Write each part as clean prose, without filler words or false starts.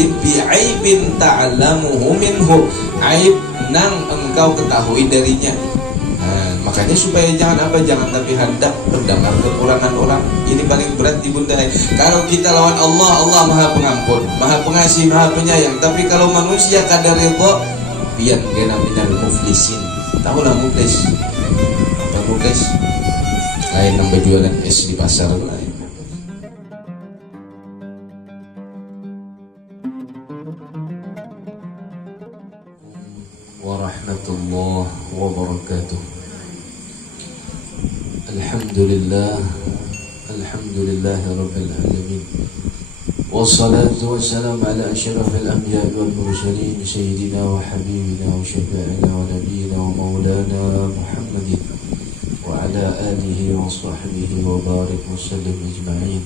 wahidin bi aibin ta'lamuhu minhu, aib nang engkau ketahui darinya. Makanya supaya jangan tapi hendak mendengar kekurangan orang. Ini paling berat di bunda. Kalau kita lawan Allah, Allah Maha Pengampun, Maha Pengasih, Maha Penyayang. Tapi kalau manusia kadar ridha, biar kena minal muflisin. Tahulah muflis? Apa muflis? Lain nambah jualan es di pasar lain. Warahmatullahi wabarakatuh. Alhamdulillah Rabbil Alamin. Wassalatu wassalamu ala asyrafil anbiya'i wal mursalin sayyidina wa habibina wa syafi'ina wa nabiyyina wa maulana Muhammadin wa ala alihi wa sahbihi wa barik wa sallim ajma'in.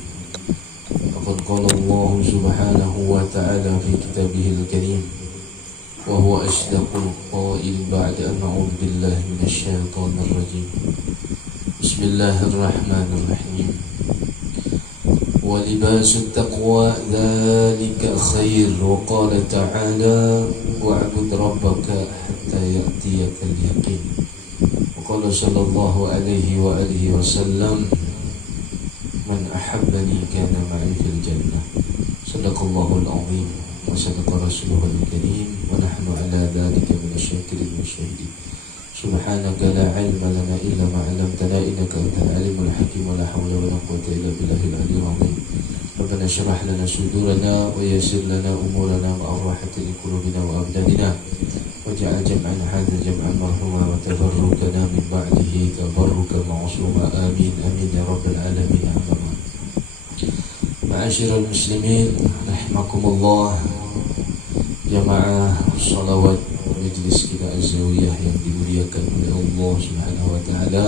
Faqad qala Allah subhanahu wa ta'ala fi kitabihil karim wa huwa asdaqul qail ba'da an a'udzu billahi minasy syaithanir rajim. Bismillahirrahmanirrahim. Wa libasul taqwa dzalika khair. Wa qala ta'ala wa'bud rabbaka hatta ya'tiyakal yaqin. Wa qala sallallahu alaihi wa alihi wasallam man ahabbani kana ma'i fil jannah. Sadaqallahul azim wa sadaqa rasuluhul karim wa nahnu ala dzalika minasyakirin wasyahidin. Subhanaka la ilma lana illa ma 'allamtana innaka antal alimul hakim wa la hawla wa la quwwata illa billahil aliyyil azim. Rabbana shrah lana sudurana wa yassir lana umurana ma'a rahati qulubina wa abdanina waj'al jam'ana hadha jam'an marhuma wa tafarruqana min ba'dihi tafarruqan ma'suma. Amin amin ya rabbal alamin. Ma'asyiral muslimin rahimakumullah, jamaah shalawat majlis kita az-zawiyah yang dimuliakan oleh Allah Subhanahu wa taala,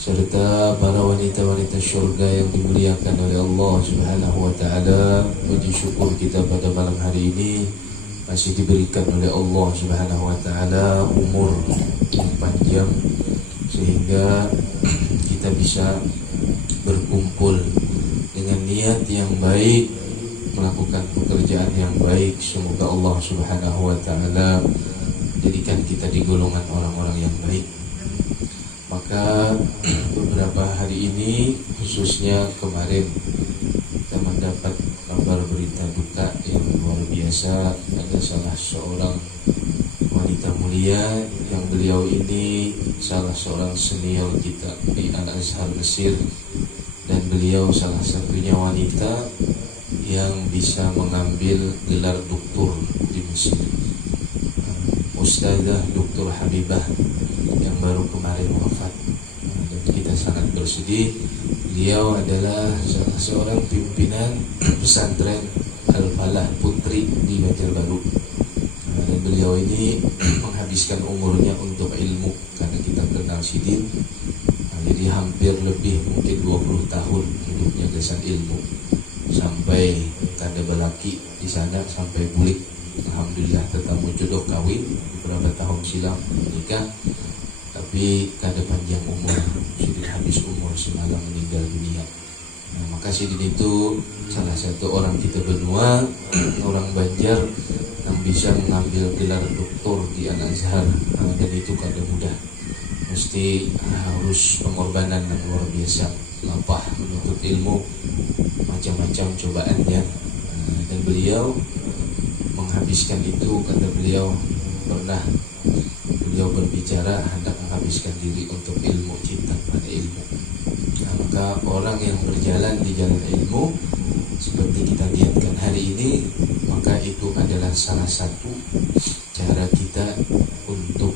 serta para wanita-wanita syurga yang dimuliakan oleh Allah Subhanahu wa taala. Puji syukur kita pada malam hari ini masih diberikan oleh Allah Subhanahu wa taala umur yang panjang sehingga kita bisa berkumpul dengan niat yang baik, melakukan pekerjaan yang baik. Semoga Allah Subhanahu wa taala jadikan kita di golongan orang-orang yang baik. Maka beberapa hari ini, khususnya kemarin, kita mendapat kabar berita duka yang luar biasa. Ada salah seorang wanita mulia yang beliau ini salah seorang senior kita di Al-Azhar Mesir, dan beliau salah satunya wanita yang bisa mengambil gelar doktor di Mesir, Ustazah Dr. Habibah yang baru kemarin wafat. Dan kita sangat bersedih. Beliau adalah salah seorang pimpinan pesantren Al-Falah Putri di Banjarbaru. Dan beliau ini menghabiskan umurnya untuk ilmu, karena kita kenal Sidin. Jadi hampir lebih mungkin 20 tahun hidupnya dasar ilmu, sampai tanda belaki di sana, sampai bulik. Alhamdulillah tetamu jodoh kawin beberapa tahun silam menikah, tapi kada panjang umur. Sidin habis umur semalam meninggal dunia. Maka Sidin itu salah satu orang kita benua, orang Banjar yang bisa mengambil gelar doktor di Al-Azhar, dan itu kada mudah. Mesti harus pengorbanan yang luar biasa, lapah menuntut ilmu, macam-macam cobaannya. Dan beliau menghabiskan itu, kata beliau berbicara hendak menghabiskan diri untuk ilmu, cinta pada ilmu. Maka orang yang berjalan di jalan ilmu seperti kita niatkan hari ini, maka itu adalah salah satu cara kita untuk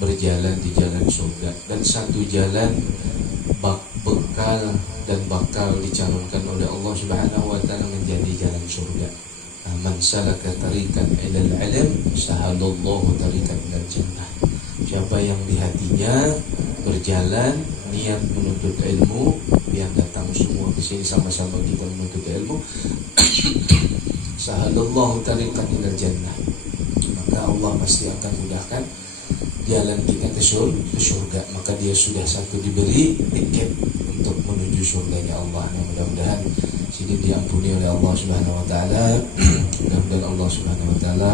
berjalan di jalan surga. Dan satu jalan bekal dan bakal dicalonkan oleh Allah Subhanahu wa taala menjadi jalan surga. Man salaka tariqan ilal ilm sahalallahu tariqan ilal jannah. Siapa yang di hatinya berjalan niat menuntut ilmu, biar datang semua ke sini sama-sama kita menuntut ilmu, sahalallahu tariqan ilal jannah, maka Allah pasti akan mudahkan jalan kita ke surga, maka dia sudah satu diberi tiket untuk menuju surganya Allah. Nah, mudah-mudahan sini diampuni oleh Allah Subhanahu wa taala. Mudah-mudahan Allah Subhanahu wa taala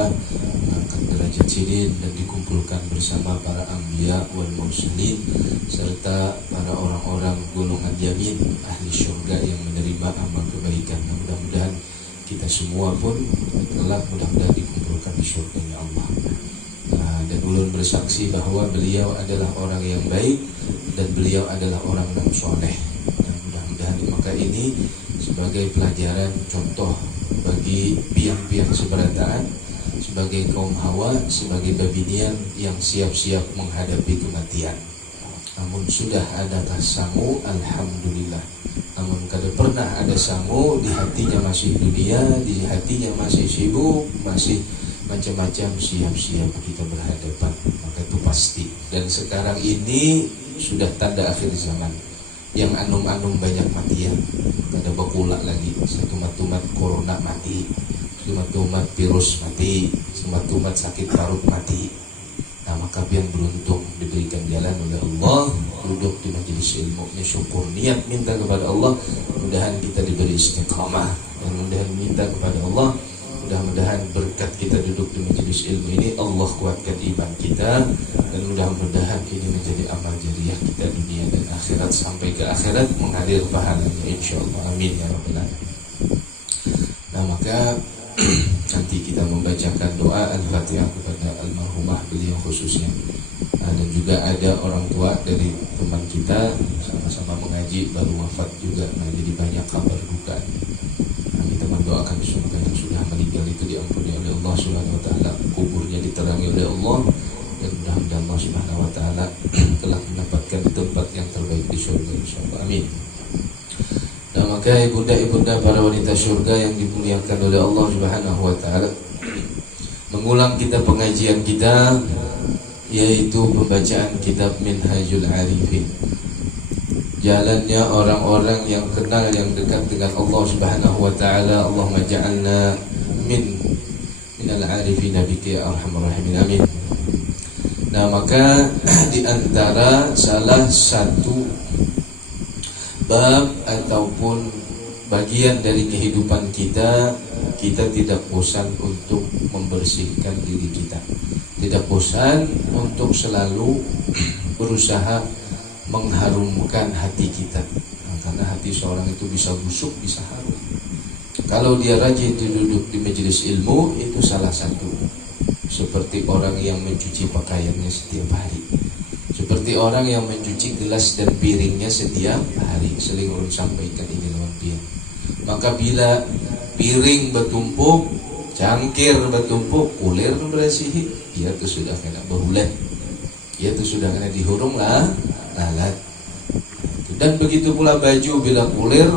mengangkat derajat Sidin dan dikumpulkan bersama para anbiya wal mursalin serta para orang-orang golongan yamin ahli surga yang menerima amal kebaikan. Nah, mudah-mudahan kita semua pun kelak mudah-mudahan dikumpulkan di surganya Allah. Dan ulun bersaksi bahwa beliau adalah orang yang baik dan beliau adalah orang yang soleh. Dan mudah-mudahan maka ini sebagai pelajaran contoh bagi piang-piang seberataan, sebagai kaum Hawa, sebagai babinian yang siap-siap menghadapi kematian. Namun sudah adakah sangu, alhamdulillah. Namun kada pernah ada sangu, di hatinya masih dunia, di hatinya masih sibuk, masih macam-macam, siap-siap kita berhadapan. Maka itu pasti. Dan sekarang ini sudah tanda akhir zaman. Yang anum-anum banyak mati ya. Ada bakula lagi. Setumat-tumat corona mati, setumat-tumat virus mati, setumat-tumat sakit parut mati. Nah, maka yang beruntung diberikan jalan oleh Allah, duduk di majelis ilmu, syukur, niat minta kepada Allah, mudahan kita diberi istiqamah, dan mudahan minta kepada Allah, mudah-mudahan berkat kita duduk di majelis ilmu ini Allah kuatkan iman kita, dan mudah-mudahan ini menjadi amal jariah kita dunia dan akhirat sampai ke akhirat mengalir pahalanya insyaallah, amin ya rabbal alamin. Nah, maka nanti kita membacakan doa Al-Fatihah kepada almarhumah beliau khususnya. Dan juga ada orang tua dari teman kita sama-sama mengaji baru wafat juga. Nah, jadi banyak kabar duka. Nah, kita mendoakan semoga yang sudah meninggal itu diampuni oleh Allah Subhanahu wa taala, kuburnya diterangi oleh Allah, dan mudah-mudahan Allah Subhanahu wa taala telah mendapatkan tempat yang terbaik di surga insyaallah, amin. Nah, maka ibunda-ibunda para wanita surga yang dimuliakan oleh Allah Subhanahu wa taala, mengulang kita pengajian kita, yaitu pembacaan kitab Minhajul Arifin, jalannya orang-orang yang kenal, yang dekat dengan Allah Subhanahu wa taala. Allahumma ja'alna minal arifin bika ya arhamar rahimin, amin. Nah, maka di antara salah satu bab ataupun bagian dari kehidupan kita, kita tidak bosan untuk membersihkan diri kita, tidak bosan untuk selalu berusaha mengharumkan hati kita. Nah, karena hati seorang itu bisa busuk, bisa harum. Kalau dia rajin duduk di majelis ilmu, itu salah satu. Seperti orang yang mencuci pakaiannya setiap hari, seperti orang yang mencuci gelas dan piringnya setiap hari. Sering ulun sampaikan ini lawan pian. Maka bila piring bertumpuk, cangkir bertumpuk, kulir berasihi, dia tu sudah kena berulat, dia tu sudah kena dihurung lah lalat. Dan begitu pula baju bila kulir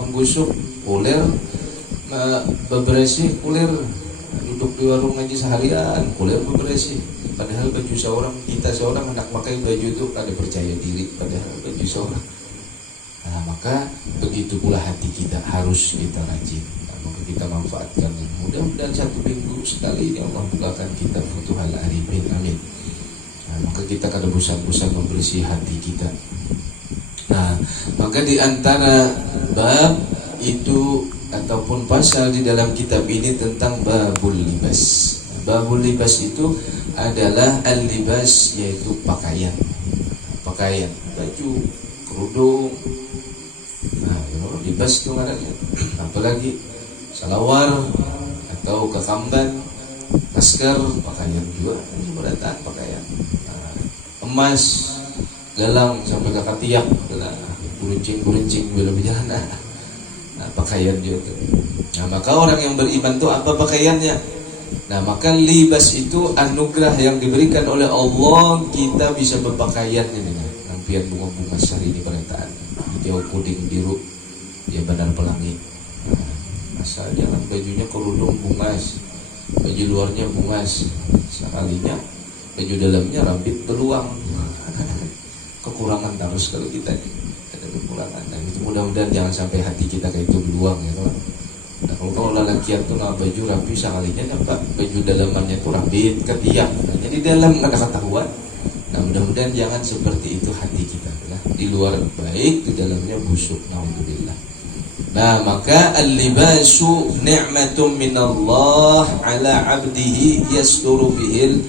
menggusuk, kulir bebersih, kulir duduk di warung ngaji seharian, kulir bebersih. Padahal baju seorang, kita seorang hendak pakai baju itu ada percaya diri, padahal baju seorang. Nah, maka begitu pula hati kita harus kita rajin. Nah, maka kita manfaatkan. Mudah-mudahan satu minggu sekali ya Allah bukakan kita Futuhal Arifin, amin. Nah, maka kita kada bosan-bosan membersih hati kita. Nah, maka di antara bab itu ataupun pasal di dalam kitab ini tentang babul libas. Babul libas itu adalah al-libas, yaitu pakaian, baju, kerudung. Nah, libas itu ngarannya. Apalagi salawar atau kekamban, masker, pakaian juga, ini berataan pakaian. Nah, emas, galang sampai ke katiak, guruncing bila berjalan. Nah, pakaian juga. Nah, maka orang yang beriman itu apa pakaiannya? Nah, maka libas itu anugerah yang diberikan oleh Allah, kita bisa berpakaian ini. Nampian bunga-bunga sari di perataan, hijau, kuning, biru, ya benar pelangi. Masa jangan bajunya kerudung bungas, baju luarnya bungas, sekalinya baju dalamnya rambut beruang. Kekurangan terus kalau kita ada kekurangan. Nah, itu mudah-mudahan jangan sampai hati kita kayak itu beruang ya, teman. Nah, kalau lelakian tuh nah baju rapi sekalinya nampak baju dalamannya tuh rapi ketiak. Nah, jadi dalam nggak ada ketahuan. Nah, mudah-mudahan jangan seperti itu hati kita. Nah, di luar baik, di dalamnya busuk. Alhamdulillah. Nah, maka al-libasu ni'matun minallah ala 'abdihi yasturu bihil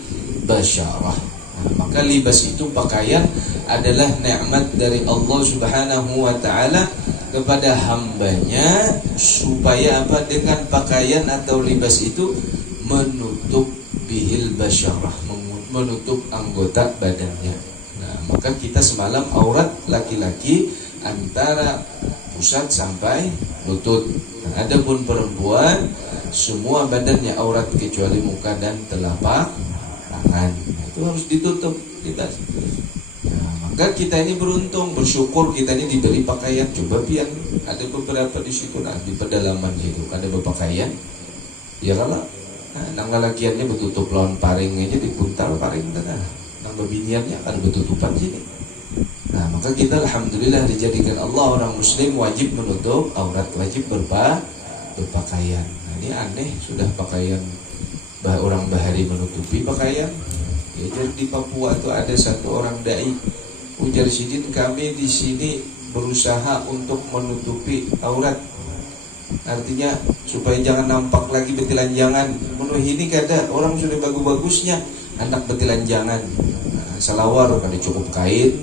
basyarah. Nah, maka libas itu pakaian adalah nikmat dari Allah Subhanahu wa taala kepada hambanya, supaya apa? Dengan pakaian atau libas itu menutup bihil basyarah, menutup anggota badannya. Nah, maka kita semalam aurat laki-laki antara pusat sampai lutut. Nah, adapun perempuan semua badannya aurat kecuali muka dan telapak tangan. Nah, itu harus ditutup libas. Nah, maka kita ini beruntung, bersyukur kita ini diberi pakaian. Coba pian ada beberapa di situ, nah di pedalaman situ ada berpakaian. Ya kalau nang lalakiannya bertutup lawan paring aja dipuntal paring tanah. Nang bebiniannya kan bertutupan sini. Nah, maka kita alhamdulillah dijadikan Allah orang muslim wajib menutup aurat, wajib berpakaian. Nah, ini aneh sudah pakaian orang bahari menutupi pakaian. Ya, jadi di Papua tuh ada satu orang dai, ujar sidin, kami di sini berusaha untuk menutupi aurat. Artinya supaya jangan nampak lagi betilanjangan. Menurut ini kata orang sudah bagus-bagusnya anak betilanjangan. Nah, salawar pada cukup kain,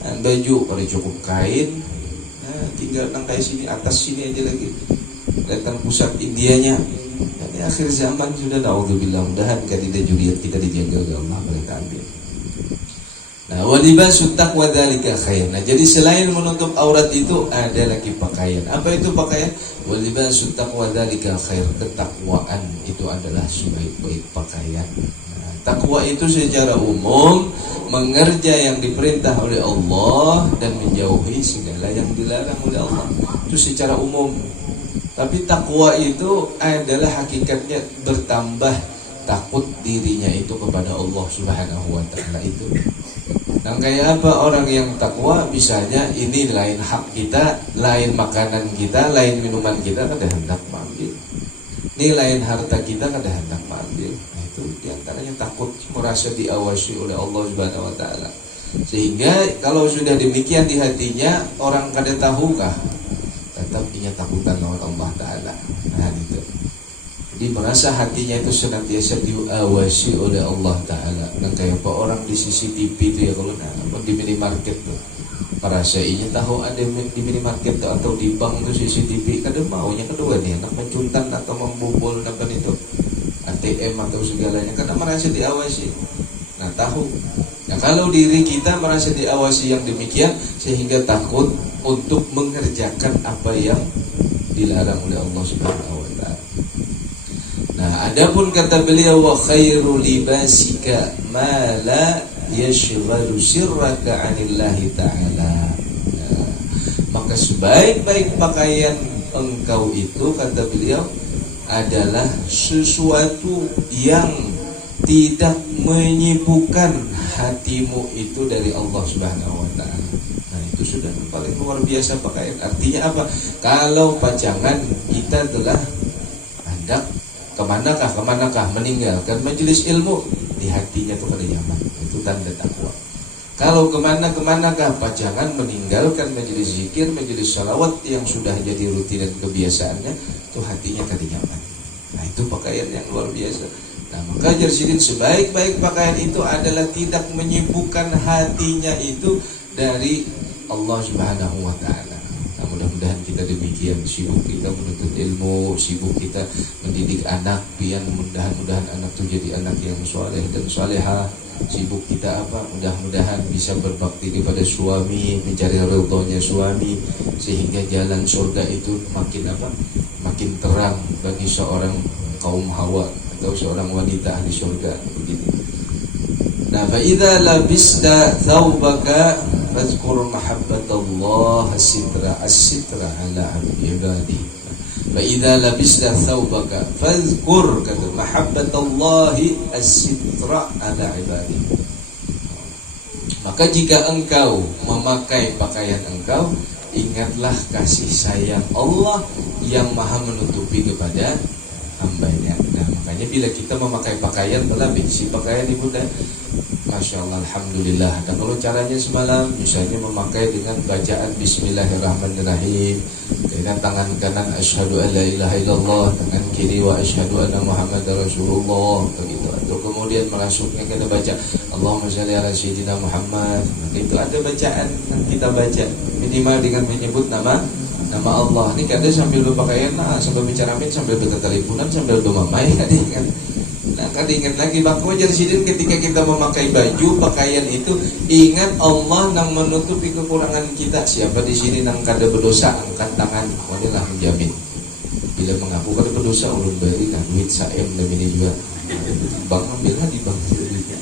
baju pada cukup kain. Nah, tinggal nangkai sini atas sini aja lagi. Datang pusat Indianya. Ini akhir zaman sudah, naudzubillah, mudahan kadidah juriat kita dijaga oleh Allah, mereka ambil. Nah, walibasu taqwa dzalika khair. Nah, jadi selain menutup aurat itu ada lagi pakaian. Apa itu pakaian? Walibasu taqwa dzalika khair. Ketakwaan itu adalah sebaik-baik pakaian. Nah, takwa itu secara umum mengerja yang diperintah oleh Allah dan menjauhi segala yang dilarang oleh Allah. Itu secara umum. Tapi takwa itu adalah hakikatnya bertambah takut dirinya itu kepada Allah Subhanahu wa taala itu. Nah, kayak apa orang yang takwa? Misalnya ini lain hak kita, lain makanan kita, lain minuman kita, kada hendak mengambil. Ini lain harta kita, kada hendak mengambil. Nah, itu diantaranya takut, merasa diawasi oleh Allah Subhanahu wa taala. Sehingga kalau sudah demikian di hatinya, orang kada tahukah? Tetap punya takutan lawan Allah Ta'ala. Nah, itu. Jadi merasa hatinya itu senantiasa diawasi oleh Allah Ta'ala. Nah, kayak apa orang di CCTV itu ya, kalau di minimarket tuh merasa ini tahu ada di minimarket tuh, atau di bank tuh CCTV, kadang maunya kedua nih nak mencuntan atau membobol apa itu ATM atau segalanya, karena merasa diawasi. Nah, tahu. Nah, kalau diri kita merasa diawasi yang demikian sehingga takut untuk mengerjakan apa yang dilarang oleh Allah Subhanahu wa taala. Nah, adapun kata beliau, wa khairu libasika ma la yashghalu sirraka 'anillahi ta'ala. Nah, maka sebaik-baik pakaian engkau itu, kata beliau, adalah sesuatu yang tidak menyibukkan hatimu itu dari Allah Subhanahu wa taala. Nah, itu sudah paling luar biasa pakaian. Artinya apa? Kalau pajangan kita telah hendak kemanakah meninggalkan majelis ilmu, di hatinya itu kada nyaman. Itu tanda takwa. Kalau kemanakah pajangan meninggalkan majelis zikir, majelis salawat yang sudah jadi rutin dan kebiasaannya, itu hatinya kada nyaman. Nah, itu pakaian yang luar biasa. Nah, maka jersidin sebaik-baik pakaian itu adalah tidak menyibukkan hatinya itu dari Allah Subhanahu wa taala. Nah, mudah-mudahan kita demikian, sibuk kita menuntut ilmu, sibuk kita mendidik anak, biar mudah-mudahan anak itu jadi anak yang soleh dan soleha. Sibuk kita apa? Mudah-mudahan bisa berbakti kepada suami, mencari ridhonya suami, sehingga jalan surga itu makin apa? Makin terang bagi seorang kaum Hawa atau seorang wanita ahli surga, begitu. Nah, fa idza labista thawbaka fazkur mahabbatallah as-sitra ala ibadi. Fa idza labista thawbaka fazkur kata mahabbatallah as-sitra ala ibadi. Maka jika engkau memakai pakaian engkau, ingatlah kasih sayang Allah yang maha menutupi kepada hambanya. Nah makanya bila kita memakai pakaian berlapis, si pakaian ibunda, Masya Allah, Alhamdulillah. Dan kalau caranya semalam, misalnya memakai dengan bacaan Bismillahirrahmanirrahim, dengan tangan kanan Asyhadu an la ilaha illallah, tangan kiri wa asyhadu anna Muhammadar Rasulullah, begitu. Atau kemudian merasuknya kita baca Allahumma shalli ala sayyidina Muhammad. Maka itu ada bacaan yang kita baca minimal dengan menyebut nama Allah. Ini kadang sambil berpakaian, sambil bicara amin, sambil berteleponan, sambil domamai, kadang. Nah, kadang ingat lagi baku aja sidin ketika kita memakai baju pakaian itu, ingat Allah yang menutupi kekurangan kita. Siapa di sini yang kada berdosa, angkat tangan, lah menjamin. Bila mengaku kada berdosa, ulun beri nah duit saem lebih ini juga. Bang ambillah di bang duitnya.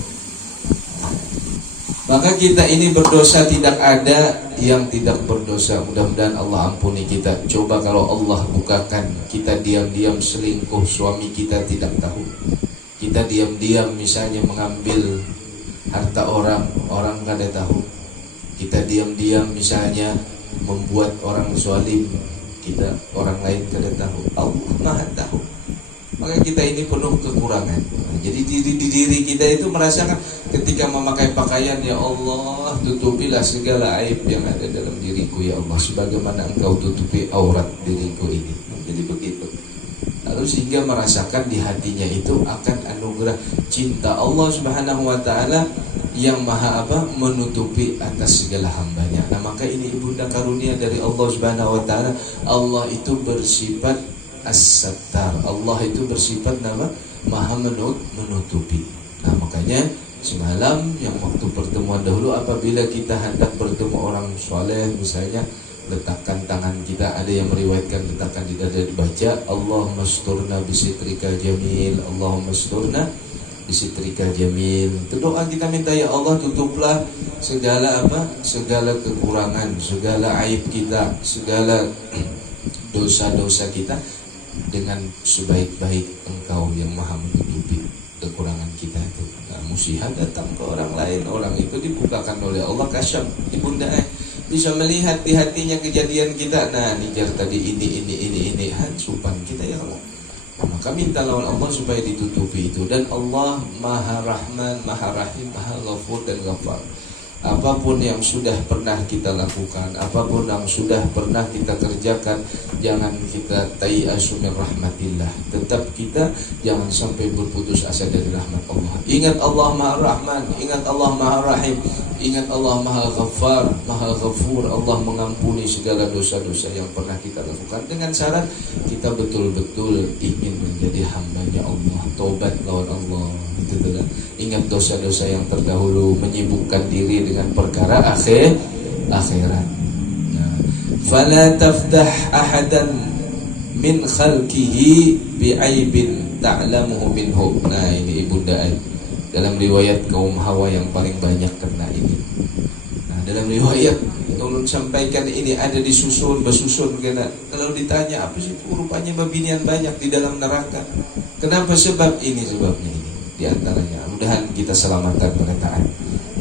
Maka kita ini berdosa, tidak ada yang tidak berdosa. Mudah-mudahan Allah ampuni kita. Coba kalau Allah bukakan, kita diam-diam selingkuh, suami kita tidak tahu. Kita diam-diam misalnya mengambil harta orang kada tahu. Kita diam-diam misalnya membuat orang zalim, orang lain kada tahu. Allah Maha tahu. Maka kita ini penuh kekurangan. Jadi diri kita itu merasakan ketika memakai pakaian, ya Allah, tutupilah segala aib yang ada dalam diriku ya Allah, sebagaimana Engkau tutupi aurat diriku ini. Jadi begitu. Lalu sehingga merasakan di hatinya itu akan anugerah cinta Allah Subhanahu wa taala yang maha menutupi atas segala hambanya. Nah maka ini ibunda karunia dari Allah Subhanahu wa taala. Allah itu bersifat As-Sattar. Allah itu bersifat maha menutupi. Nah makanya semalam yang waktu pertemuan dahulu, apabila kita hendak bertemu orang soleh misalnya, letakkan tangan kita, ada yang meriwayatkan letakkan di dada, dibaca Allahumma asturna bisitrika jamil, Allahumma asturna bisitrika jamil. Itu doa kita minta, ya Allah tutuplah segala segala kekurangan, segala aib kita, segala dosa-dosa kita dengan sebaik-baik Engkau yang maha menutupi kekurangan kita itu. Nah, musibah datang ke orang lain, orang itu dibukakan oleh Allah kasyaf ibunda, bisa melihat di hatinya kejadian kita. Nah nijar tadi ini hansupan kita ya Allah. Maka minta lawan Allah supaya ditutupi itu. Dan Allah Maha Rahman, Maha Rahim, Maha Ghafur dan Ghafar. Apapun yang sudah pernah kita lakukan, apapun yang sudah pernah kita kerjakan, jangan kita ta'iasu min rahmatillah. Tetap kita jangan sampai berputus asa dari rahmat Allah. Ingat Allah Maha Rahman, ingat Allah Maha Rahim, ingat Allah Maha Ghaffar, Maha Ghafur. Allah mengampuni segala dosa-dosa yang pernah kita lakukan, dengan syarat kita betul-betul ingin menjadi hambanya Allah, taubat lawan Allah. Itulah. Ingat dosa-dosa yang terdahulu, menyibukkan diri dengan perkara akhirat. Nah, fala tafdah ahadan min khalqihi bi'aibin ta'lamuhu minhu. Nah ini ibunda dalam riwayat kaum Hawa yang paling banyak kena ini. Nah dalam riwayat ulun sampaikan ini ada disusun bersusun kena. Kalau ditanya apa sih rupanya babinian banyak di dalam neraka. Kenapa? Sebab ini, sebabnya ini. Di antaranya, mudahan kita selamatkan penataan.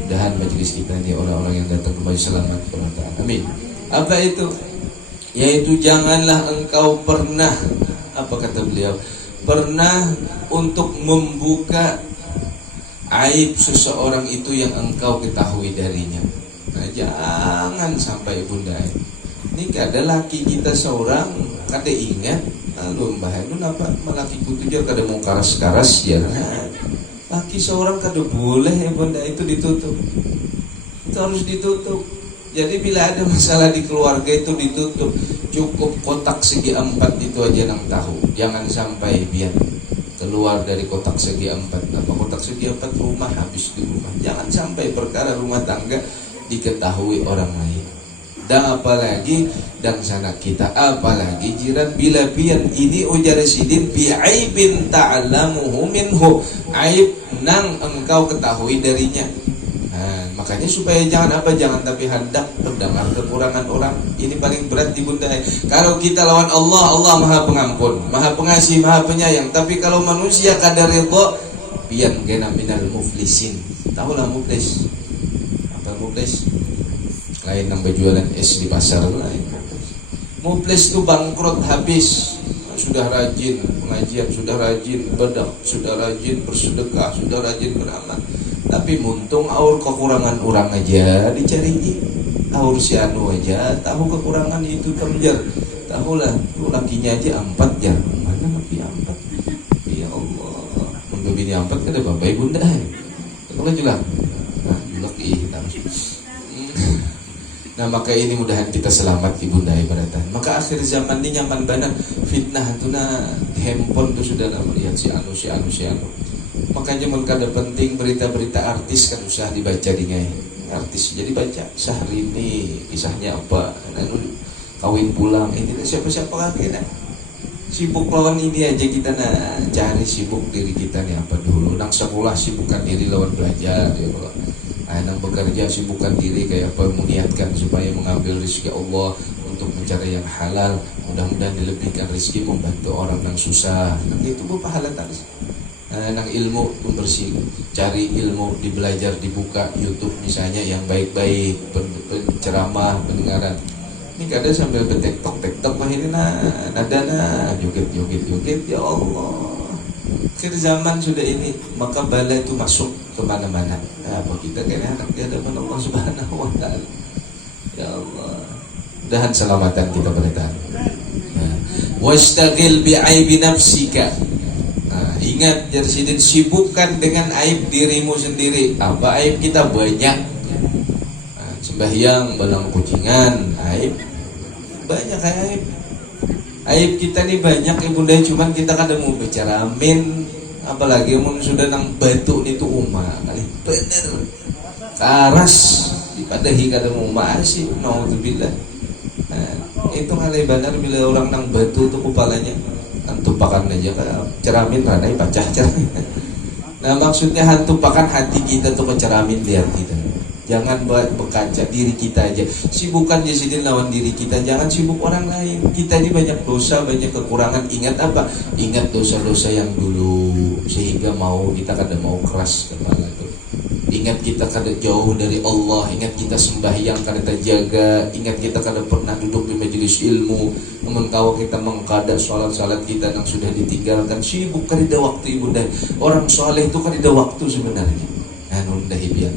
Mudahan majelis kita ini orang-orang yang datang kembali selamat penataan. Amin. Apa itu? Yaitu janganlah engkau pernah, apa kata beliau, pernah untuk membuka aib seseorang itu yang engkau ketahui darinya. Nah, jangan sampai bunda. Ini kada laki kita seorang kada ingat, lalu mbah itu apa melaki kutujar kada mau karas-karas ya. Laki seorang kada boleh bunda itu ditutup. Itu harus ditutup. Jadi bila ada masalah di keluarga itu ditutup. Cukup kotak segi 4 itu aja yang tahu. Jangan sampai biar keluar dari kotak segi 4. Apa kotak segi 4 rumah, habis di rumah. Jangan sampai perkara rumah tangga diketahui orang lain. Dan apalagi dan sanak kita, apalagi jiran, bila biar ini ujar sidin bi'aibin ta'lamuhu minhu, aib nang engkau ketahui darinya. Nah, makanya supaya jangan tapi hendak mendengar kekurangan orang. Ini paling berat di bunda. Kalau kita lawan Allah, Allah Maha Pengampun, Maha Pengasih, Maha Penyayang. Tapi kalau manusia kadar ridha, pian kena minal muflisin. Tahulah muflis? Apa muflis? Lain nang berjualan es di pasar lain. Muflis itu bangkrut habis. Sudah rajin pengajian, sudah rajin ibadah, sudah rajin bersedekah, sudah rajin beramal, tapi muntung aur kekurangan orang aja dicari. Aur si anu aja tahu kekurangan itu terjar. Tahulah lu lakinya aja 4 jar. Mana laki 4? Ya Allah, untuk bini 4 kan ada bapak bunda. Kalau juga nah, laki Nah maka ini mudahan kita selamat ibunda ibaratan. Maka akhir zaman ini nyaman banget fitnah itu handphone tu sudah melihat si anu. Makanya kada penting berita-berita artis kan usah dibaca dingai. Artis jadi baca Syahrini kisahnya apa, kawin pulang ini siapa-siapa lagi nah. Sibuk lawan ini aja kita cari sibuk diri kita nih apa dulu. Nang sekolah sibukkan diri lawan belajar ya Allah. Nang bekerja sibukkan diri kayak apa meniatkan supaya mengambil rezeki Allah untuk mencari yang halal. Mudah-mudahan dilebihkan rezeki membantu orang yang susah. Nang itu pahala tadi. Nang ilmu membersih, cari ilmu, dibelajar, dibuka YouTube misalnya yang baik-baik, penceramah, pendengaran. Ini kadang sambil bertektok ini nadana joget ya Allah. Akhir zaman sudah ini, maka bala itu masuk kemana-mana. Apa kita kena anak di hadapan Allah Subhanahu Wa Taala. Ya Allah, mudahan selamatan kita bertahan. Wastagil bi'aibi nafsika. Ingat Jarsidin, sibukkan dengan aib dirimu sendiri. Apa aib kita? Banyak. Sembahyang balang kucingan, aib banyak aib. Aib kita nih banyak ibunda, cuman kita kadang mau bicara amin. Apalagi mun sudah nang batu itu umat kali bener karas dipadahi kadang umat sih naudzubillah. Itu kali benar bila orang nang batu itu kepalanya hantupakan aja ceramin ranai pacah ceramin. Nah maksudnya hantupakan hati kita tuh keceramin lihat kita. Jangan berkaca diri kita aja. Sibukkan Yazidin lawan diri kita. Jangan sibuk orang lain. Kita ini banyak dosa, banyak kekurangan. Ingat apa? Ingat dosa-dosa yang dulu, sehingga kita kadang mau keras kepala tuh. Ingat kita kadang jauh dari Allah. Ingat kita sembahyang kadang terjaga. Ingat kita kadang pernah duduk di majelis ilmu. Namun kalau kita mengkada salat-salat kita yang sudah ditinggalkan. Sibuk kada waktu ibunda. Orang soleh itu kada waktu sebenarnya. Anu dahibian.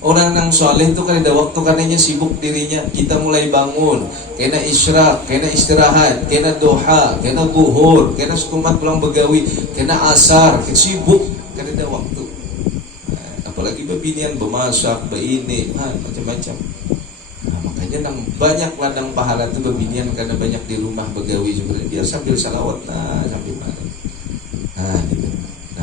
Orang yang soleh itu kan ada waktu karenanya sibuk dirinya. Kita mulai bangun, kena isyraq, kena istirahat, kena doha, kena zuhur, kena sekumat pulang begawi, kena asar, sibuk, kan ada waktu. Apalagi bebinian bemasak, beini, macam-macam. Makanya nang banyak ladang pahala itu bebinian karena banyak di rumah begawi sebenarnya. Biar sambil salawat, sambil mana. Gitu.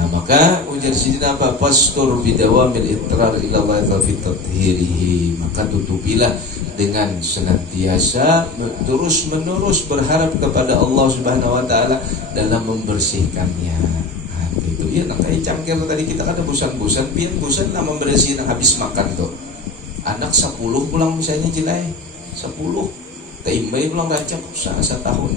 Maka ujar sini apa? Pastur bidawamil itrar ila Allah fi tathhirihi. Maka tutupilah dengan senantiasa terus menerus berharap kepada Allah Subhanahu Wa Taala dalam membersihkannya. Itu ya nak kayak cangkir tadi kita kada bosan-bosan, pian bosan lah membersihkan habis makan tuh. Anak 10 pulang misalnya jelai 10 taimbai pulang racap setahun.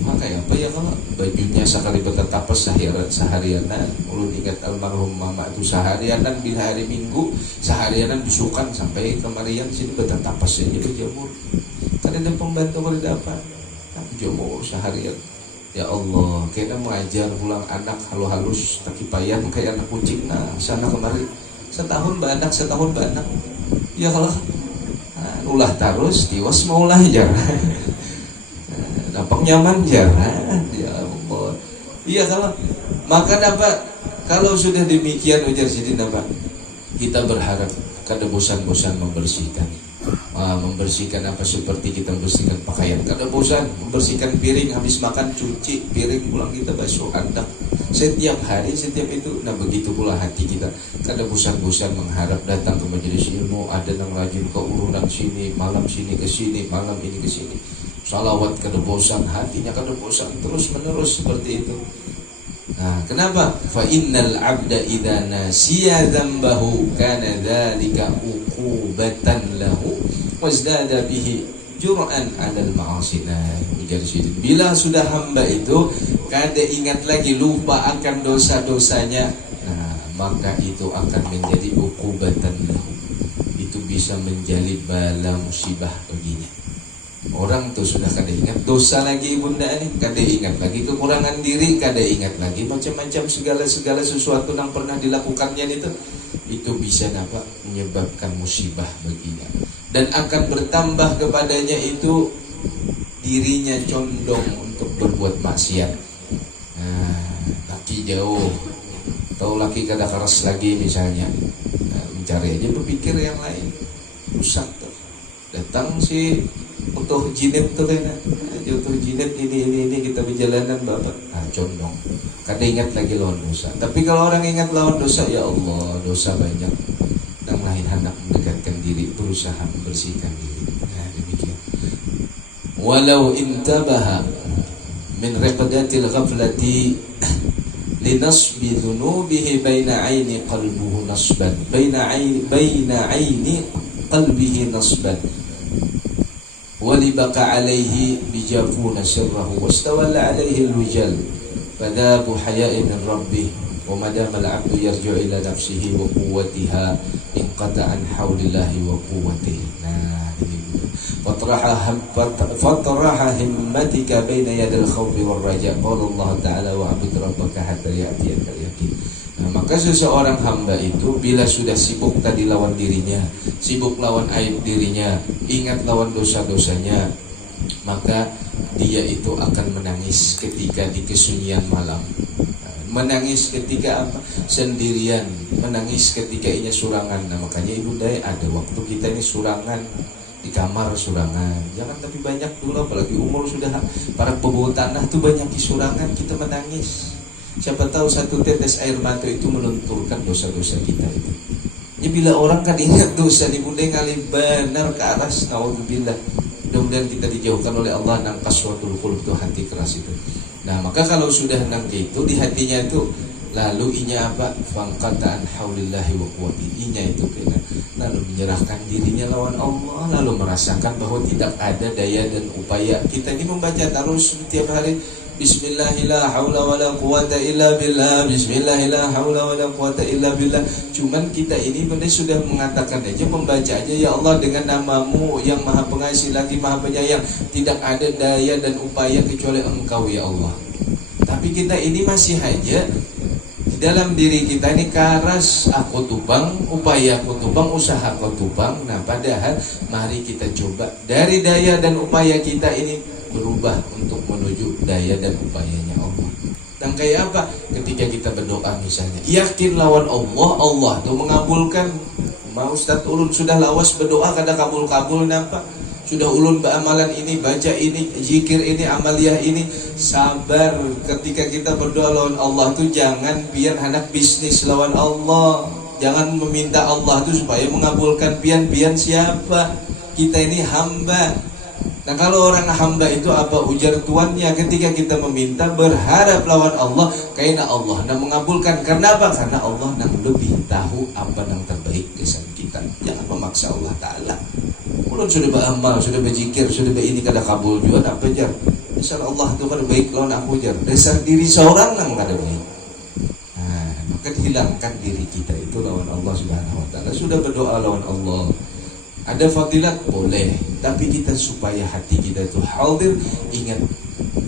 Maka apa ya kalau bajunya sekali bertetapas seharianan. Ulun ingat almarhum mama itu seharianan di hari Minggu seharianan disukan sampai kemarian sini bertetapas saja berjemur. Kan ada pembantu kada apa? Jemur seharian. Ya Allah, kena mengajar pulang anak halus takipayan kayak anak kucing sana kemari. Setahun beranak. Ya kalau ulah terus tiwas maulah aja. Nampak nyaman jangan ya Allah. Iya kalau maka dapat kalau sudah demikian ujar sidin apa? Kita berharap kada bosan-bosan membersihkan. Membersihkan apa seperti kita membersihkan pakaian. Kada bosan membersihkan piring habis makan cuci piring pulang kita basuh andak. Setiap hari setiap itu begitu pula hati kita. Kada bosan-bosan mengharap datang ke majelis ilmu ada yang rajin ke urunan sini malam sini ke sini malam ini ke sini. Salawat kada bosan, hatinya kada bosan terus menerus seperti itu. Kenapa? Fa innal 'abda idza nasiya dzambahu kana dzalika uqubatan lahu wazdada bihi jur'an 'alal ma'asina. Bila sudah hamba itu kada ingat lagi, lupa akan dosa-dosanya, maka itu akan menjadi uqubatan lahu. Itu bisa menjadi bala musibah baginya. Orang tuh sudah kada ingat dosa lagi bunda nih, kada ingat lagi kekurangan diri, kada ingat lagi macam-macam segala sesuatu yang pernah dilakukannya itu bisa dapat menyebabkan musibah baginya dan akan bertambah kepadanya itu dirinya condong untuk berbuat maksiat. Laki jauh, tahu laki kada keras lagi misalnya, mencari aja berpikir yang lain, rusak tuh. Datang si utuh jinet tuh kan, utuh jinet ini kita berjalanan bapak, condong, kada ingat lagi lawan dosa. Tapi kalau orang ingat lawan dosa, ya Allah dosa banyak, dan lain hendak mendekatkan diri, berusaha membersihkan diri. Demikian. Walau intabaha min riqdatil ghaflati linasbi dhunubihi baina aini qalbuhu nasban baina aini qalbihi nasban walibaka alaihi bijafuna sirrahu wastawalla alaihi alwijal fadabu haya'i min rabbih wa madama al-'abdu yarji'u ila nafsihi wa quwwatiha inqata'an haulillahi wa quwwatihi. fatraha himmatika baina yadil khawfi wal raja qala Allah ta'ala wa 'abud rabbaka hatta ya'tiyakal yaqin. Maka seseorang hamba itu bila sudah sibuk tadi lawan dirinya, sibuk lawan aib dirinya, ingat lawan dosa-dosanya, maka dia itu akan menangis ketika di kesunyian malam, menangis ketika sendirian, menangis ketika inya surangan. Makanya ibunda ada waktu kita ini surangan di kamar, surangan jangan tapi banyak dulu, apalagi umur sudah para pembawa tanah tuh banyak di surangan, kita menangis. Siapa tahu satu tetes air mata itu melunturkan dosa-dosa kita itu. Ya bila orang kan ingat dosa di bunda ngali benar ke aras, naudzubillah. Mudah-mudahan kita dijauhkan oleh Allah nang qaswatul qulub tuh hati keras itu. Nah maka kalau sudah nang itu di hatinya itu, lalu inya apa? Fangqatan haulillahi wa quwwatihi. Inya itu kena lalu menyerahkan dirinya lawan Allah, lalu merasakan bahwa tidak ada daya dan upaya kita ini membaca terus setiap hari Bismillah la haula wala quwata illa billah, Bismillah la haula wala quwata illa billah. Cuman kita ini benar sudah mengatakan aja, membaca aja, ya Allah dengan namamu yang maha pengasih lagi maha penyayang, tidak ada daya dan upaya kecuali Engkau ya Allah. Tapi kita ini masih aja dalam diri kita ini karas aku tupang, upaya aku tupang, usaha aku tupang. Nah padahal mari kita coba dari daya dan upaya kita ini berubah untuk menuju daya dan upayanya Allah. Dan kayak apa? Ketika kita berdoa misalnya, yakin lawan Allah, Allah tuh mengabulkan. Mau Ustaz ulun sudah lawas berdoa kada kabul-kabul nampak. Sudah ulun beramalan ini, baca ini, zikir ini, amaliyah ini, sabar. Ketika kita berdoa lawan Allah tuh jangan biar anak bisnis lawan Allah. Jangan meminta Allah tuh supaya mengabulkan pian siapa? Kita ini hamba. Nah kalau orang hamba itu apa ujar tuannya ketika kita meminta berharap lawan Allah, karena Allah nak mengabulkan. Karena apa? Karena Allah nak lebih tahu apa yang terbaik kesan kita. Jangan memaksa Allah Ta'ala. Ulun sudah beramal, sudah berzikir, sudah ini kada kabul juga nak pejar. Misal Allah itu kada baik lawan aku jar. Dasar diri seorang nang kada baik. Nah, maka hilangkan diri kita itu lawan Allah Subhanahu Wa Ta'ala. Sudah berdoa lawan Allah. Ada fadilat boleh, tapi kita supaya hati kita itu hadir, ingat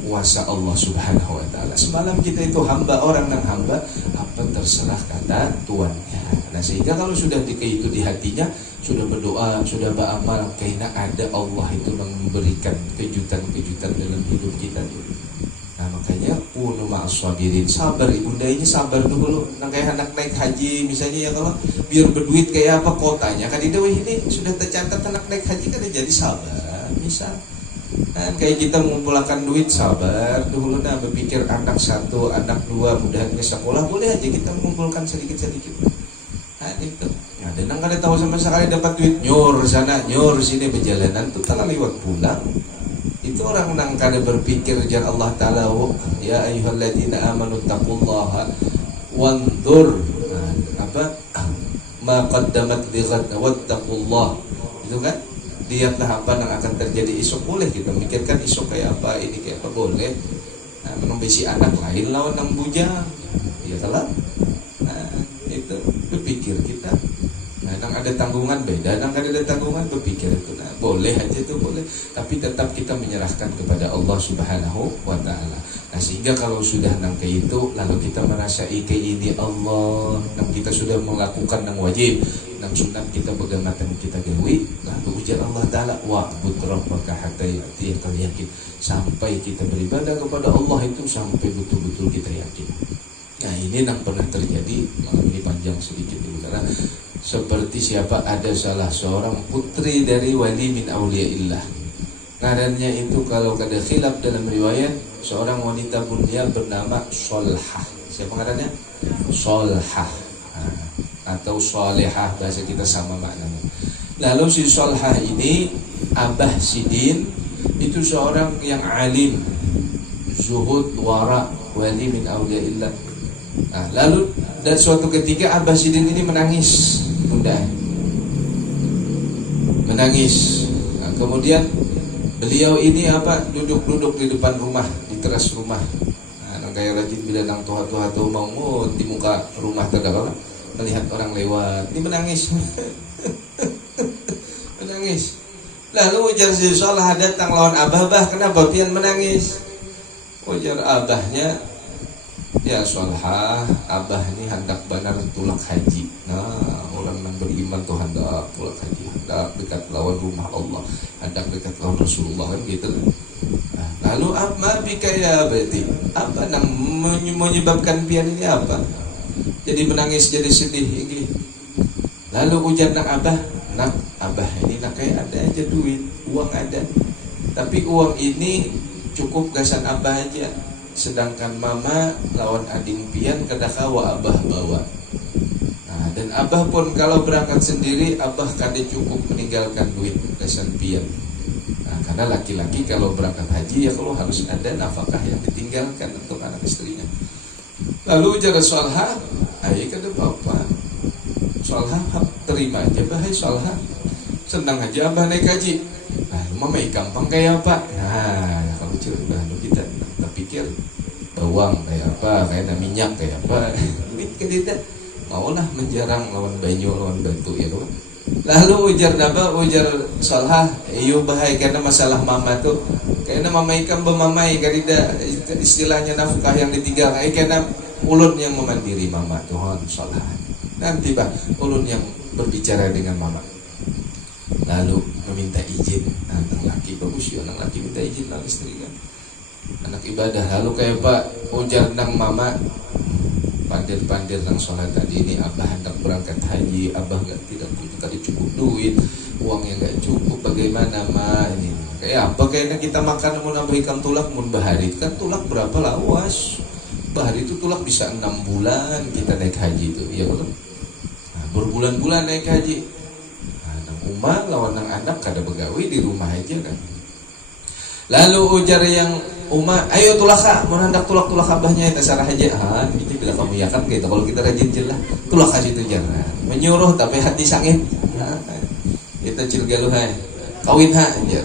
kuasa Allah Subhanahu Wa Ta'ala. Semalam kita itu hamba, orang nang hamba, apa terserah kata tuannya. Nah sehingga kalau sudah itu di hatinya, sudah berdoa, sudah beramal, karena ada Allah itu memberikan kejutan-kejutan dalam hidup kita. Nah makanya kunu ma'as-sabirin, sabar ibunda ini sabar dulu. Nang kayak anak naik haji misalnya ya, kalau biar berduit kayak apa kotanya kan ini sudah tercatat anak naik haji kan jadi sabar misal. Nah kayak kita mengumpulkan duit sabar dulu, nah berpikir anak satu, anak dua mudahan ke sekolah, boleh aja kita mengumpulkan sedikit-sedikit. Nah itu. Nah dan nang kada tahu sama sekali dapat duit nyor sana nyor sini perjalanan tuh telah lewat pulang. Itu orang nang kada berpikir jar Allah Ta'ala, ya ayyuhalladzina amanu taqullaha wanzur ma qaddamat lighad wattaqullah. Itu kan lihatlah apa yang akan terjadi esok. Boleh kita mikirkan esok kayak apa, ini kayak apa, boleh. Nah, membesi anak lain lawan nang bujang ya salah. Nah itu berpikir kita. Nah nang ada tanggungan beda, dan kada ada tanggungan berpikir itu nah, boleh aja itu boleh, tapi tetap kita menyerahkan kepada Allah Subhanahu wa taala. Nah, sehingga kalau sudah nang kayak itu lalu kita merasa kayak ini Allah, nang kita sudah melakukan nang wajib, nang sunat kita begamatan kita gawi, lalu ujar Allah taala wa'bud rabbaka hatta ya'tiyakal yakin, sampai kita beribadah kepada Allah itu sampai betul-betul kita yakin. Nah, ini yang pernah terjadi, malam ini panjang sedikit dulu karena seperti siapa ada salah seorang putri dari wali min auliyaillah. Ngarannya itu kalau kada khilaf dalam riwayat seorang wanita mulia bernama Solhah. Siapa ngarannya? Solhah atau Solehah, bahasa kita sama maknanya. Lalu si Solhah ini Abah Sidin itu seorang yang alim, zuhud, wara, wali min auliyaillah. Nah, lalu dan suatu ketika Abah Sidin ini menangis, bunda, menangis. Nah, kemudian beliau ini duduk-duduk di depan rumah, di teras rumah. Nah, kayak rajin bila nang tuha-tuha tuh mau di muka rumah terdapat melihat orang lewat, ini menangis, menangis. Lalu ujar si Salah datang lawan Abah, kenapa pian menangis? Ujar Abahnya, ya Solhah, Abah ini hendak benar tulak haji. Nah, orang yang beriman tuh hendak tulak haji, hendak dekat lawan rumah Allah, hendak dekat lawan Rasulullah, kan gitu. Nah, lalu apa bikaya berarti apa yang menyebabkan pian ini apa? Jadi menangis, jadi sedih ini. Lalu ujar nak Abah ini nak kayak ada aja duit, uang ada, tapi uang ini cukup gasan Abah aja. Sedangkan mama lawan ading pian kedakawa Abah bawa. Nah, dan Abah pun kalau berangkat sendiri Abah kada cukup meninggalkan duit gasan pian. Nah, karena laki-laki kalau berangkat haji ya kalau harus ada nafkah yang ditinggalkan untuk anak istrinya. Lalu ujar Solhah, ayo kada apa-apa. Solhah terima aja bahai Solhah. Senang aja Abah naik haji. Nah, mama gampang kayak apa? Nah, kalau cerita kita pikir bawang kayak apa, kayak minyak kayak apa. Duit kita maulah menjarang lawan banyu lawan batu ya kan. Lalu ujar Solhah, iyo bahai karena masalah mama tuh. Karena mama ikan bermamai karena istilahnya nafkah yang ditinggal, karena ulun yang memandiri mama Tuhan Solhah. Nanti ulun yang berbicara dengan mama. Lalu meminta izin anak laki, bagus ya anak laki minta izin nang istri kan, anak ibadah. Lalu kayak Pak ujar nang mama, pandir-pandir nang sholat tadi ini Abah hendak berangkat haji, Abah tidak punya tadi cukup duit, uang yang nggak cukup, bagaimana ma ini kayak apa kayaknya kita makan mau nambah ikan tulak mun bahari kan tulak berapa lawas bahari itu tulak bisa 6 bulan kita naik haji itu ya betul. Nah, berbulan-bulan naik haji. Umar lawan nang anak kada begawi di rumah aja kan. Lalu ujar yang Umar, ayo tulaka, mau hendak tulak Abahnya terserah aja. Ini bila kamu ya kan gitu. Kalau kita rajin jelah tulak aja itu jangan. Menyuruh tapi hati sangit. Kita cilgaluhan. Kawin aja.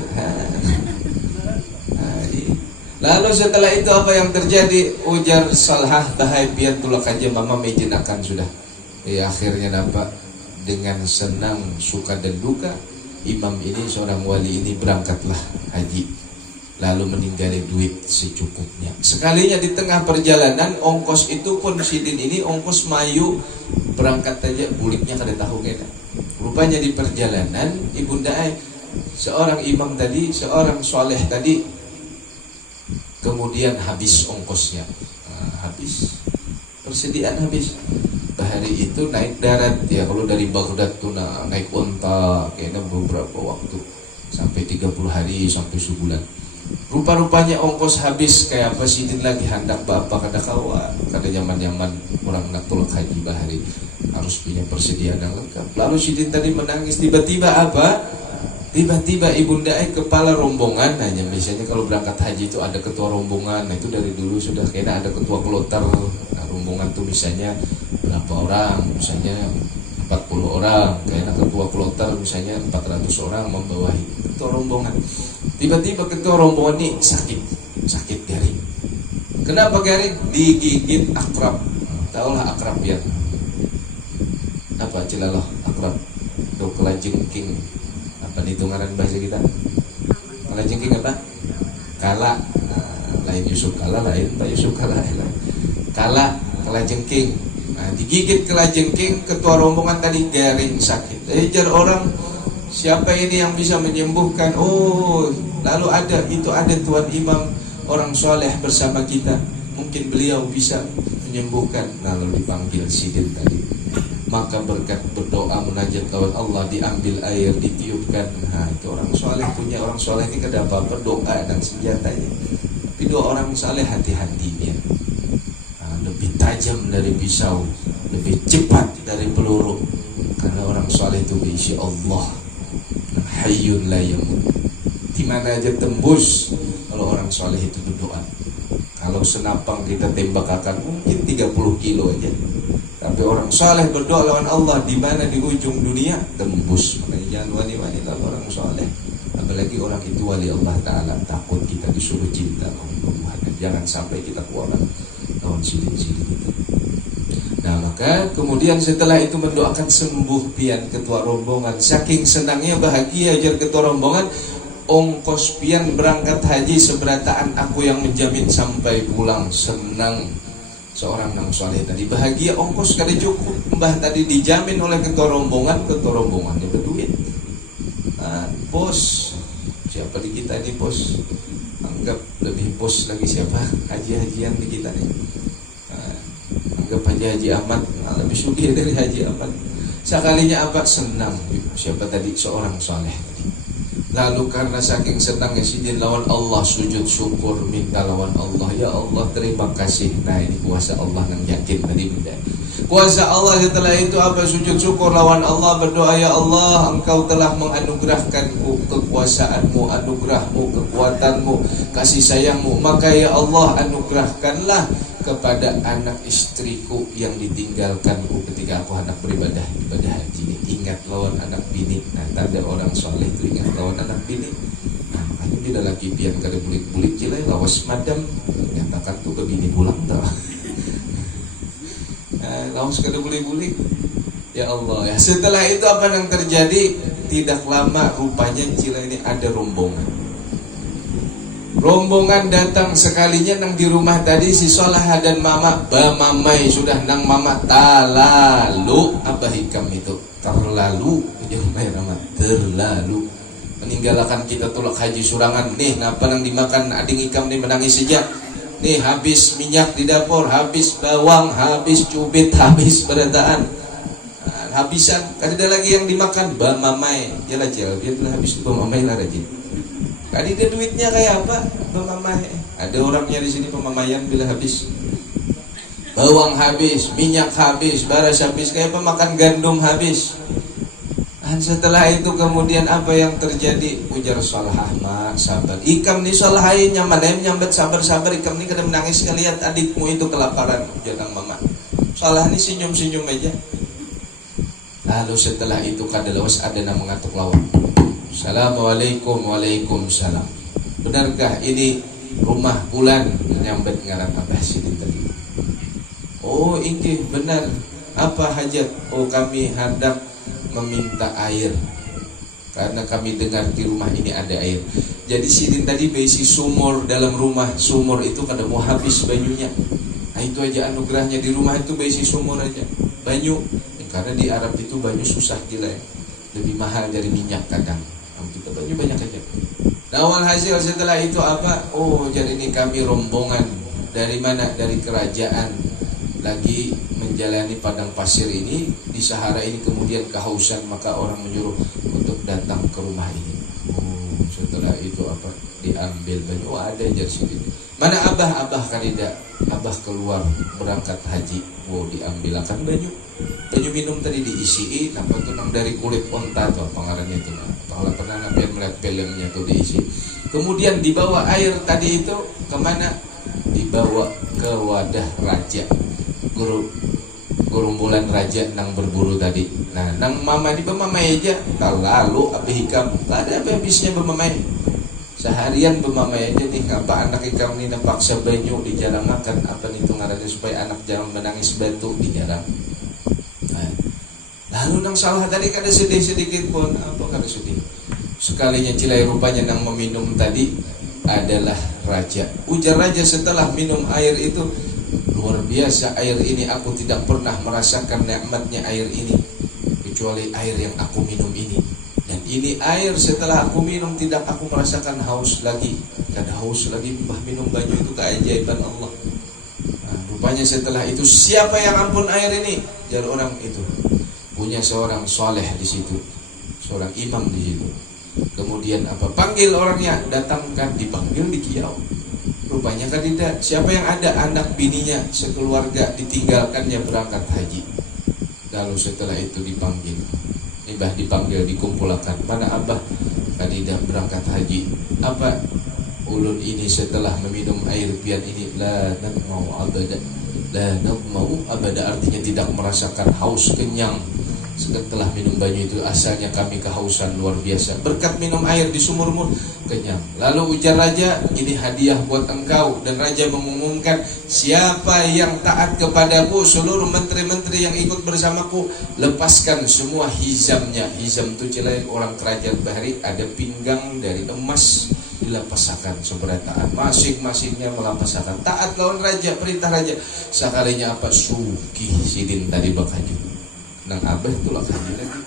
Lalu setelah itu apa yang terjadi? Ujar Solhah, bahai pian tulak aja mama mejinakan sudah. Akhirnya nampak dengan senang, suka dan duka, imam ini, seorang wali ini berangkatlah haji. Lalu meninggali duit secukupnya. Sekalinya di tengah perjalanan, ongkos itu pun Sidin ini ongkos mayu berangkat aja buliknya kada tahu kena. Rupanya di perjalanan ibunda seorang imam tadi, seorang soleh tadi, kemudian habis ongkosnya. Habis persediaan habis. Hari itu naik darat ya, kalau dari Baghdad tuh naik unta kayaknya beberapa waktu sampai 30 hari sampai sebulan. Rupa-rupanya ongkos habis kayak apa Sidin lagi hendak bapak kada kawa kada nyaman-nyaman orang nak tulak haji bahari harus punya persediaan yang lengkap. Lalu Sidin tadi menangis tiba-tiba apa? Tiba-tiba ibunda kepala rombongan, hanya biasanya kalau berangkat haji itu ada ketua rombongan. Nah itu dari dulu sudah kayaknya ada ketua kloter. Nah, rombongan tuh misalnya berapa orang, misalnya 40 orang, kayaknya ketua kloter misalnya 400 orang membawahi ketua rombongan. Tiba-tiba ketua rombongan ini sakit garing. Kenapa garing? Digigit akrab. Tahulah akrab ya? Apa cilalah akrab? do kelajengking apa nih ngaran bahasa kita kelajengking apa kala lain Yusuf kala lain Pak Yusuf kala kelajengking. Nah, digigit kelajengking, ketua rombongan tadi garing sakit. Jar orang, siapa ini yang bisa menyembuhkan? Oh, lalu ada tuan imam orang soleh bersama kita. Mungkin beliau bisa menyembuhkan. Lalu dipanggil sidin tadi. Maka berkat berdoa munajat lawan Allah, diambil air, ditiupkan. Nah, itu orang soleh punya orang soleh ini kenapa berdoa dan senjatanya. Tapi dua orang soleh hati-hatinya. Lebih tajam dari pisau, lebih cepat dari peluru, karena orang soleh itu berisi Allah Hayyun la yamut, dimana aja tembus kalau orang soleh itu berdoa. Kalau senapang kita tembak akan mungkin 30 kilo aja, tapi orang soleh berdoa lawan Allah di mana di ujung dunia tembus. Makanya jangan wali-wali lah orang soleh, apalagi orang itu wali Allah Ta'ala. Takut kita disuruh cinta Allah, jangan sampai kita kualat lawan sidin-sidin itu. Nah, maka kemudian setelah itu mendoakan sembuh pian ketua rombongan. Saking senangnya bahagia jar ketua rombongan, ongkos pian berangkat haji seberataan aku yang menjamin sampai pulang. Senang seorang nang soleh tadi, bahagia ongkos kada cukup, mbah tadi dijamin oleh ketua rombongannya berduit. Nah, bos siapa di kita ini bos, anggap lebih bos lagi siapa haji-hajian di kita nih. Anggap Haji Ahmad lebih sugih dari Haji Ahmad. Sekalinya apa senang, siapa tadi seorang soleh tadi. Lalu karena saking senangnya sidin lawan Allah, sujud syukur minta lawan Allah, ya Allah terima kasih. Nah, ini kuasa Allah yang yakin tadi benda. Kuasa Allah setelah itu apa? Sujud syukur lawan Allah, berdoa, ya Allah engkau telah menganugerahkanku kekuasaanmu, anugerahmu, kekuatanmu, kasih sayangmu, maka ya Allah anugerahkanlah kepada anak istriku yang ditinggalkanku ketika aku hendak beribadah ibadah haji ini. Ingat lawan anak bini. Nah, tanda orang soleh itu ingat lawan anak bini. Nah, makanya dia lagi pian kada bulik-bulik cilai lawas madam nyatakan tuh ke bini pulang tau. Nah, lawas kada bulik-bulik. Ya Allah ya. Setelah itu apa yang terjadi? Tidak lama rupanya cilai ini ada rombongan. Rombongan datang sekalinya nang di rumah tadi si Solah dan mama bamamai sudah nang mama talalu apa hikam itu terlalu terlalu meninggalkan kita tulak haji surangan nih ngapa nang dimakan ading ikam nih menangis saja nih habis minyak di dapur, habis bawang, habis cubit, habis berataan habisan kada ada lagi yang dimakan bamamai jelas dia telah habis bamamai lah rajin. Kali dia duitnya kayak apa? Pemamai. Ada orangnya di sini pemamaian bila habis. Bawang habis, minyak habis, beras habis, kayak pemakan gandum habis. Dan setelah itu kemudian apa yang terjadi? Ujar Salah Ahmad, sabar. Ikam ni salahain nyaman, nyambat sabar-sabar. Ikam ni kada menangis lihat adikmu itu kelaparan. Ujar nang mama. Salah ni senyum-senyum aja. Lalu setelah itu kada lawas ada yang mengatuk lawan. Assalamualaikum, waalaikumsalam. Benarkah ini rumah bulan? Nyambat ngaran abah sini tadi. Oh, ini benar. Apa hajat? Oh, kami hendak meminta air karena kami dengar di rumah ini ada air. Jadi sidin tadi berisi sumur dalam rumah. Sumur itu kada mau habis banyunya. Nah, itu aja anugerahnya di rumah itu berisi sumur aja. Banyu. Karena di Arab itu banyu susah gila ya. Lebih mahal dari minyak kadang. Kita banyu banyak aja. Nah, awal hasil setelah itu apa? Oh, jadi ini kami rombongan dari mana? Dari kerajaan lagi menjalani padang pasir ini di Sahara ini, kemudian kehausan, maka orang menyuruh untuk datang ke rumah ini. Oh, setelah itu apa? Diambil banyu. Oh, ada jadi sini. Mana abah kan tidak? Abah keluar berangkat haji. Oh, diambilakan banyu. Banyu minum tadi diisi, nampak tuh nang dari kulit onta tuh pengarannya itu. Kalau pernah Nabi melihat filmnya tuh diisi. Kemudian dibawa air tadi itu kemana? Dibawa ke wadah raja. Gerumbulan raja nang berburu tadi. Nah, nang mama di bemamai aja. Lalu apa hikam? Tak ada habisnya bemamai. Seharian bemamai aja nih. Apa anak ikam ini napaksa banyu dijarang makan. Apa nih ngarannya supaya anak jangan menangis batu dijarang. Lalu nang salah tadi kada sedih sedikit pun, apa kada sedih. Sekalinya cilai rupanya nang meminum tadi adalah raja. Ujar raja setelah minum air itu, luar biasa air ini, aku tidak pernah merasakan nikmatnya air ini kecuali air yang aku minum ini. Dan ini air setelah aku minum tidak aku merasakan haus lagi. Kada haus lagi, mbah minum banyu itu keajaiban Allah. Nah, rupanya setelah itu siapa yang ampun air ini? Jar orang itu punya seorang soleh di situ, seorang imam di situ. Kemudian apa? Panggil orangnya, datangkan, dipanggil di kiau. Rupanya kan tidak. Siapa yang ada? Anak bininya sekeluarga ditinggalkannya berangkat haji. Lalu setelah itu dipanggil, Ibah dipanggil, dikumpulkan. Mana abah? Kadidah berangkat haji. Apa? Ulun ini setelah meminum air pian ini la nadmau abada. La nadmau abada artinya tidak merasakan haus, kenyang. Setelah minum banyu itu asalnya kami kehausan luar biasa. Berkat minum air di sumur-mur kenyang. Lalu ujar raja, ini hadiah buat engkau. Dan raja mengumumkan, siapa yang taat kepadaku, seluruh menteri-menteri yang ikut bersamaku, lepaskan semua hizamnya. Hizam itu cilai orang kerajaan Bahri, ada pinggang dari emas, dilapasakan seberataan, masing-masingnya melapasakan. Taat lawan raja, perintah raja. Sekalinya apa? Sugih sidin tadi bakaju. Nang abah itulah haji lagi.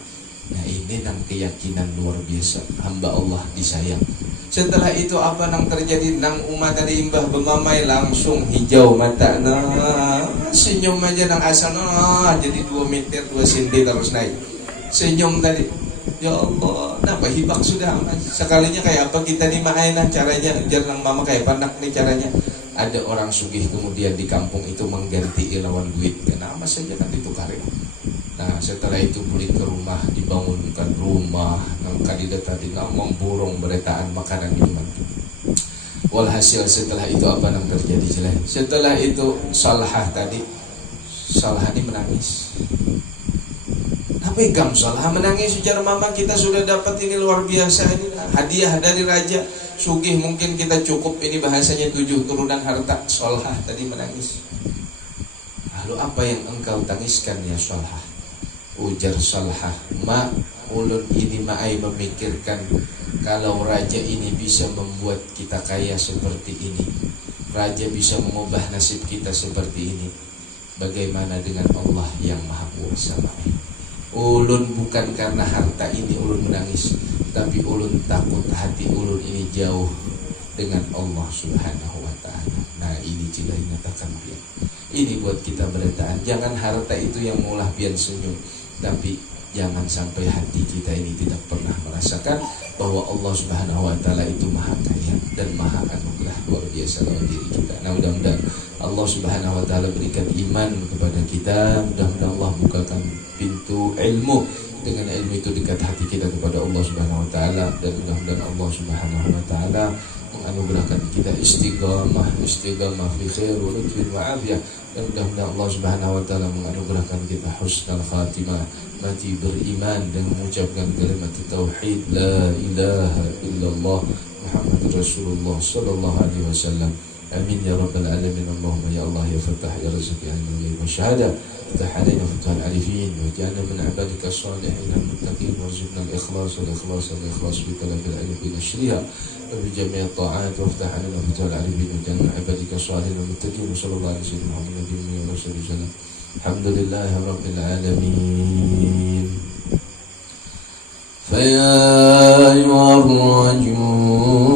Nah ini nang keyakinan luar biasa, hamba Allah disayang. Setelah itu apa nang terjadi? Nang umat tadi imbah bermamai langsung hijau mata. Nah senyum aja nang asal, nah jadi 2 meter 2 cm terus naik. Senyum tadi. Ya Allah, nah hibak sudah aman. Sekalinya kayak apa kita nih mainan caranya, jarang mama kayak panak nih caranya. Ada orang sugih kemudian di kampung itu mengganti lawan duit. Kenapa saja kan ditukarin. Nah setelah itu balik ke rumah, dibangunkan rumah, nang kandidat tadi ngomong burung beretaan makanan minuman. Walhasil setelah itu apa yang terjadi jelek? Setelah itu Salhah tadi, Salhah ini menangis. Nah pegang Salhah menangis, secara mama kita sudah dapat ini luar biasa ini hadiah dari raja. Sugih mungkin kita cukup, ini bahasanya 7 turunan harta. Salhah tadi menangis. Lalu apa yang engkau tangiskan ya Salhah? Ujar Salhah, ma ulun ini ma'ai memikirkan kalau raja ini bisa membuat kita kaya seperti ini, raja bisa mengubah nasib kita seperti ini, bagaimana dengan Allah yang maha kuasa ma'ai? Ulun bukan karena harta ini ulun menangis, tapi ulun takut hati ulun ini jauh dengan Allah subhanahu wa ta'ala. Nah ini cilai nyatakan pian. Ini buat kita beretaan, jangan harta itu yang maulah pian senyum, tapi jangan sampai hati kita ini tidak pernah merasakan bahwa Allah subhanahu wa ta'ala itu maha kaya dan maha anugerah luar biasa dalam diri kita. Nah mudah-mudahan Allah subhanahu wa ta'ala berikan iman kepada kita. Mudah-mudahan Allah bukakan pintu ilmu, dengan ilmu itu dekat hati kita kepada Allah subhanahu wa ta'ala. Dan mudah-mudahan Allah subhanahu wa ta'ala menganugerahkan kita istiqamah fi khair wa lutfin wa afiyah. Dan mudah-mudahan Allah subhanahu wa ta'ala menganugerahkan kita husnul khatimah, mati beriman dan mengucapkan kalimat tauhid la ilaha illallah Muhammadur Rasulullah sallallahu alaihi wasallam. Amin ya rabbal alamin. Allahumma ya Allah ya Fattah ya Razak ya Alim wa syahada. فتح علينا فتح العارفين واجعلنا من عبادك الصالحين المتقين وارزقنا الإخلاص والإخلاص في طلب العلم بنشرها وبجميع الطاعات وافتح علينا فتح العارفين واجعلنا من عبادك الصالحين المتقين وصلى الله على سيدنا محمد النبي ورسوله وسلم. الحمد لله رب العالمين. فيا أيها الراجعون